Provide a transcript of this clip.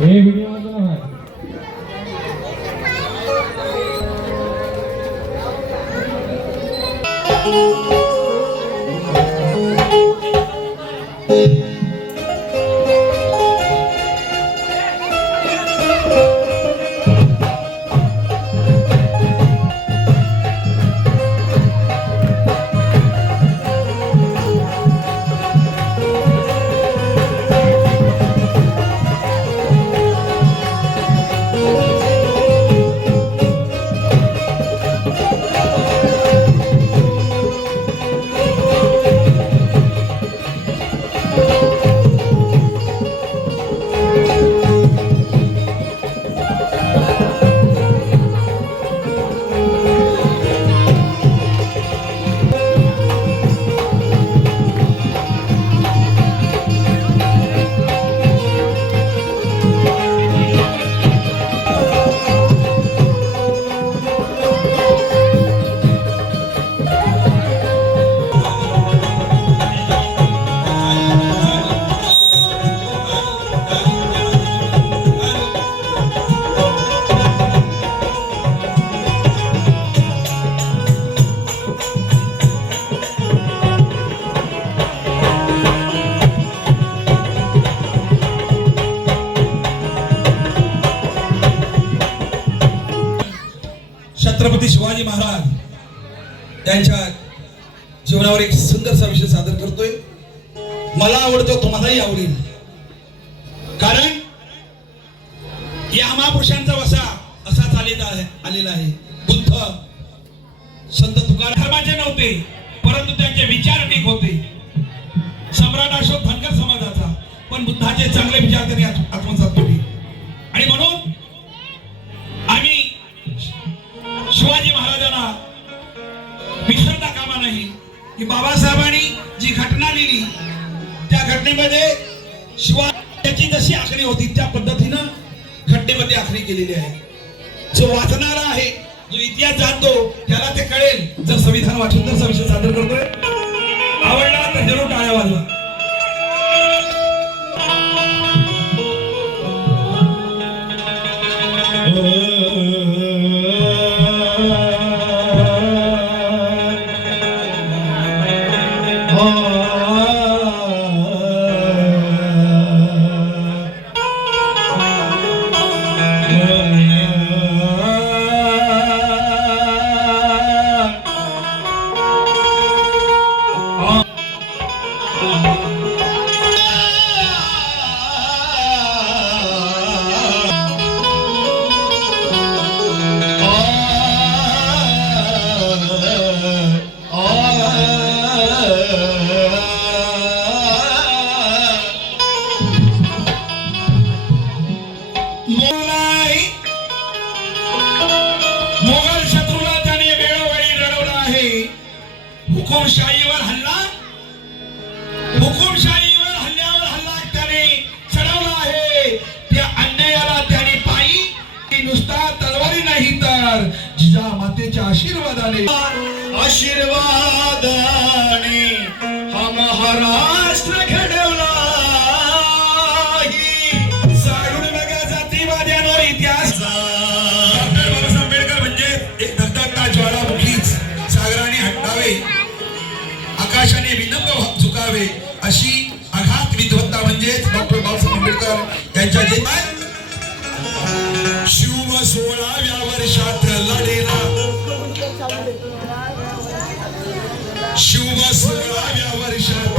हे व्हिडिओ मध्ये आहे. छत्रपती शिवाजी महाराज यांच्या जीवनावर एक सुंदरसा विषय सादर करतोय. मला आवडतो, तुम्हालाही आवडेल. कारण या महापुरुषांचा वसा असाच आलेला आहे. बुद्ध संत तुकाराम धर्माचे नव्हते, परंतु त्यांचे विचार ठीक होते. सम्राट अशोक धनगर समाजाचा, पण बुद्धाचे चांगले विचार त्यांनी आत्मसात केले. आणि म्हणून आम्ही शिवाजी महाराजांना विसरता कामा नाही की बाबासाहेबांनी जी घटना लिहिली त्या घटनेमध्ये शिवाजी जशी आखणी होती त्या पद्धतीनं घटनेमध्ये आखणी केलेली आहे. जो वाचणारा आहे, जो इतिहास जाणतो त्याला ते कळेल. जर संविधान वाचून तर विषय सादर करतोय, आवडला तर जरूर टाळ्या वाजवा. मोगल शत्रूला त्याने वेळोवेळी लढवलं आहे. हुकुमशाहीवर हल्ल्यावर हल्ला त्याने चढवला आहे. त्या अन्यायाला त्याने पायी नुसता तलवारी नाही तर जिजामातेच्या आशीर्वादाने हा महाराष्ट्र घडवला. साडून बघा जातीवाद्यांवर इतिहास. डॉक्टर बाबासाहेब आंबेडकर म्हणजे एक धगधगता ज्वालामुखीच. सागराने हटावे, आकाशाने विलंब झुकावे अशी आघात विद्वत्ता म्हणजेच डॉक्टर बाबासाहेब आंबेडकर यांच्या जे शिव 16व्या वर्षात लढेला. शिव 16व्या